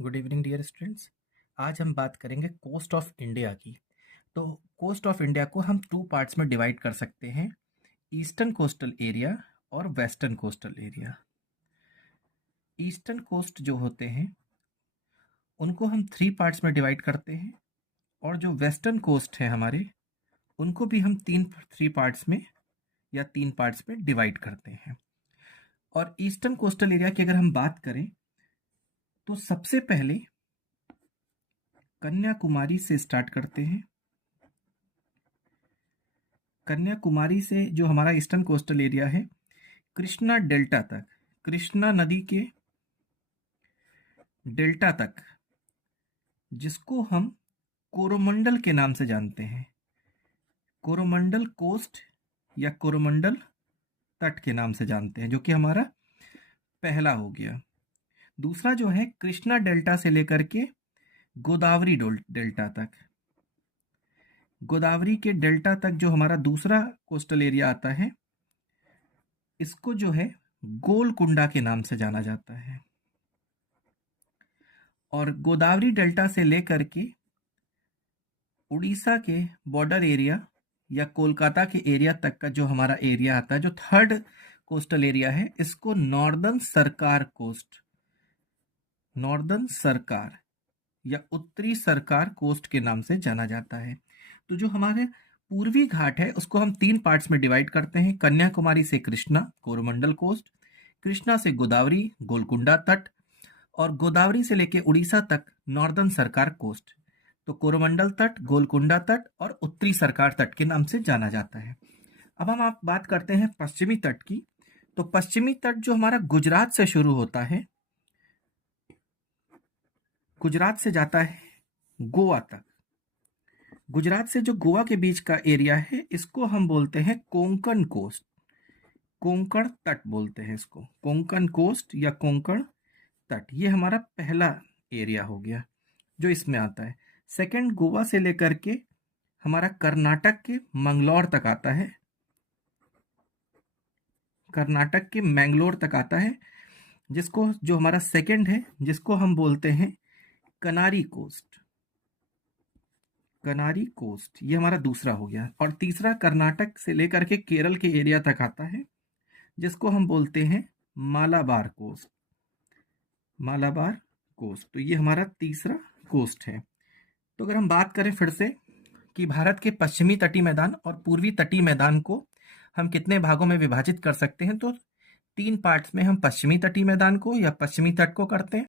Good evening dear students. आज हम बात करेंगे कोस्ट ऑफ इंडिया की। तो कोस्ट ऑफ इंडिया को हम टू पार्ट्स में डिवाइड कर सकते हैं, ईस्टर्न कोस्टल एरिया और western coastal area. Eastern coast जो होते हैं उनको हम थ्री पार्ट्स में डिवाइड करते हैं, और जो वेस्टर्न कोस्ट है हमारे, उनको भी हम थ्री पार्ट्स में या तीन पार्ट्स में डिवाइड करते हैं। और ईस्टर्न कोस्टल एरिया की अगर हम बात करें तो सबसे पहले कन्याकुमारी से स्टार्ट करते हैं। कन्याकुमारी से जो हमारा ईस्टर्न कोस्टल एरिया है, कृष्णा डेल्टा तक, कृष्णा नदी के डेल्टा तक, जिसको हम कोरोमंडल के नाम से जानते हैं, कोरोमंडल कोस्ट या कोरोमंडल तट के नाम से जानते हैं, जो कि हमारा पहला हो गया। दूसरा जो है कृष्णा डेल्टा से लेकर के गोदावरी डेल्टा तक, गोदावरी के डेल्टा तक जो हमारा दूसरा कोस्टल एरिया आता है, इसको जो है गोलकुंडा के नाम से जाना जाता है। और गोदावरी डेल्टा से लेकर के उड़ीसा के बॉर्डर एरिया या कोलकाता के एरिया तक का जो हमारा एरिया आता है, जो थर्ड कोस्टल एरिया है, इसको नॉर्दर्न सरकार कोस्ट, नॉर्दर्न सरकार या उत्तरी सरकार कोस्ट के नाम से जाना जाता है। तो जो हमारे पूर्वी घाट है उसको हम तीन पार्ट्स में डिवाइड करते हैं, कन्याकुमारी से कृष्णा कोरोमंडल कोस्ट, कृष्णा से गोदावरी गोलकुंडा तट, और गोदावरी से लेके उड़ीसा तक नॉर्दर्न सरकार कोस्ट। तो कोरोमंडल तट, गोलकुंडा तट और उत्तरी सरकार तट के नाम से जाना जाता है। अब हम आप बात करते हैं पश्चिमी तट की। तो पश्चिमी तट जो हमारा गुजरात से शुरू होता है, गुजरात से जाता है गोवा तक, गुजरात से जो गोवा के बीच का एरिया है, इसको हम बोलते हैं कोंकण कोस्ट, कोंकण तट बोलते हैं इसको, कोंकण कोस्ट या कोंकण तट। ये हमारा पहला एरिया हो गया जो इसमें आता है। सेकंड, गोवा से लेकर के हमारा कर्नाटक के मंगलौर तक आता है, कर्नाटक के मैंगलोर तक आता है, जिसको जो हमारा सेकंड है, जिसको हम बोलते हैं कनारी कोस्ट, कनारी कोस्ट, ये हमारा दूसरा हो गया। और तीसरा कर्नाटक से लेकर के केरल के एरिया तक आता है, जिसको हम बोलते हैं मालाबार कोस्ट, मालाबार कोस्ट। तो ये हमारा तीसरा कोस्ट है। तो अगर हम बात करें फिर से कि भारत के पश्चिमी तटीय मैदान और पूर्वी तटीय मैदान को हम कितने भागों में विभाजित कर सकते हैं, तो तीन पार्ट्स में हम पश्चिमी तटीय मैदान को या पश्चिमी तट को करते हैं।